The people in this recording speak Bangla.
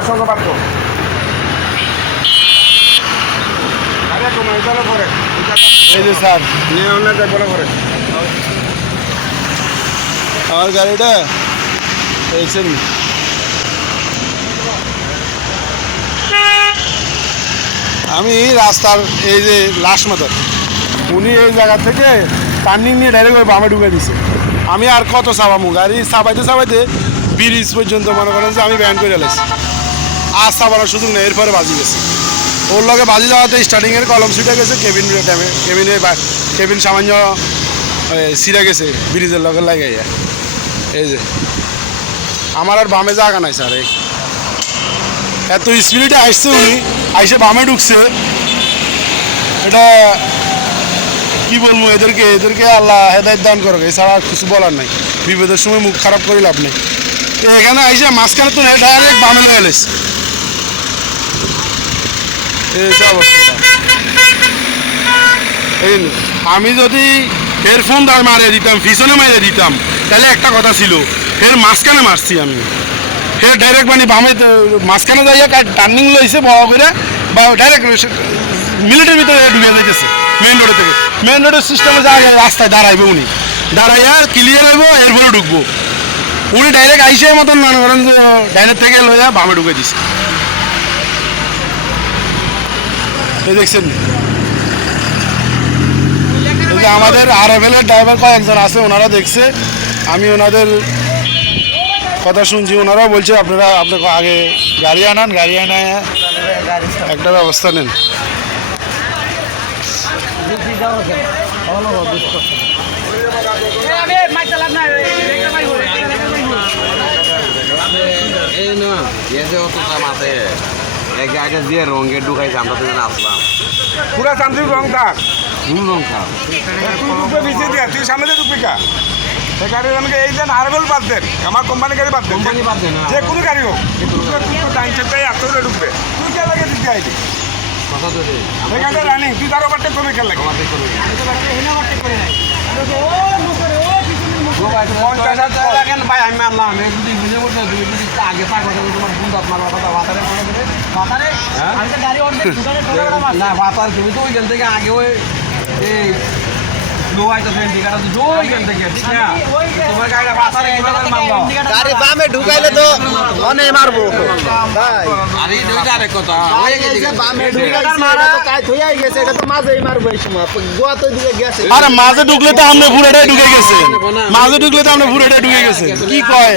সঙ্গে বাদ করো এই যে স্যার নিয়ে অন্য বড় করে আমার গাড়িটা দেখছেন আমি রাস্তার এই যে লাশ মাথার উনি এই জায়গা থেকে টার্নিং নিয়ে ডাইরেক্ট ওই বামে ঢুকে দিছে আমি আর কত চাপামু গাড়ি চাপাইতে চাপাইতে ব্রিজ পর্যন্ত মনে করেন যে আমি ব্যান করে এলাইছি আর চাপানোর সুযোগ নেই এরপরে বাজি গেছে ওর লগে বাজি যাওয়াতে স্টার্টিংয়ের কলম ছিটে গেছে কেবিন সামান্য ছিঁড়ে গেছে ব্রিজের লগে লাগাইয়া এই যে আমার আর বামে জায়গা নাই স্যার এই এত স্পিডে আসছে উনি আইসে বামে ঢুকছে এটা কি বলবো এদেরকে আল্লাহ হেদায়েত দান করবে এছাড়া কিছু বলার নাই বিপদের সময় মুখ খারাপ করে লাভ নেই এখানে আইসে মাঝখানে তো ডাইরেক্ট বামে লয়ে এলেছে আমি যদি ফের ফোন মারিয়ে দিতাম পিছনে মারিয়ে দিতাম তাহলে একটা কথা ছিল ফের মাঝখানে মারছি আমি ফের ডাইরেক্ট মানে বামে মাঝখানে যাইয়া টার্নিং লইছে বড় করে বা ডাইরেক্ট মিলিটারির ভিতরে ঢুকে যাইতেছে মেন রোডে থেকে মেন রোডের সিস্টেমে যায় রাস্তায় দাঁড়াইবে উনি দাঁড়াইয়া ক্লিয়ার হইব এরপরে ঢুকবো উনি ডাইরেক্ট আইসে মতন মনে করেন যে ডাইরেক্ট থেকে লইয়া বামে ঢুকে দিছে দেখছেন আমাদের আরএফএলের ড্রাইভার কয়েকজন আছে ওনারা দেখছে আমি ওনাদের কথা শুনছি ওনারাও বলছে আপনারা আগে গাড়ি আনান গাড়ি আনায় একটা ব্যবস্থা নেন গাড়িটা দিয়ে রঙে ঢুকাইছে আমরা তো আসলাম পুরা তান্ত্রিক রং থাক রং থাক তুই সামনে দিয়ে ঢুকবি কা গাড়ি আমাকে এই যে আরএফএল বাদ দেন আমার কোম্পানি গাড়ি বাদ দেন কোম্পানি বাদ দেন যে কোনো গাড়ি হোক টাইম চেপটাই এত করে ঢুকবে তুই কে লাগে দিতে আইবি কথা তো এখানটা রানিং তুই তার ওভারটেক করবি খেলে ভাই আমি মারলাম যদি বুঝে বলতে তুমি যদি আগে পাক তোমার বন্ধু আপনার না বাতার তুমি তো ওইখান থেকে আগে ওই এই গাড়ি বামে ঢুকাইলে তো অনেক মারবো আরে মাঝে ঢুকলে তো আমরা পুরোটাই ঢুকে গেছে মাঝে ঢুকলে তো আমরা পুরোটাই ঢুকে গেছে কি কয়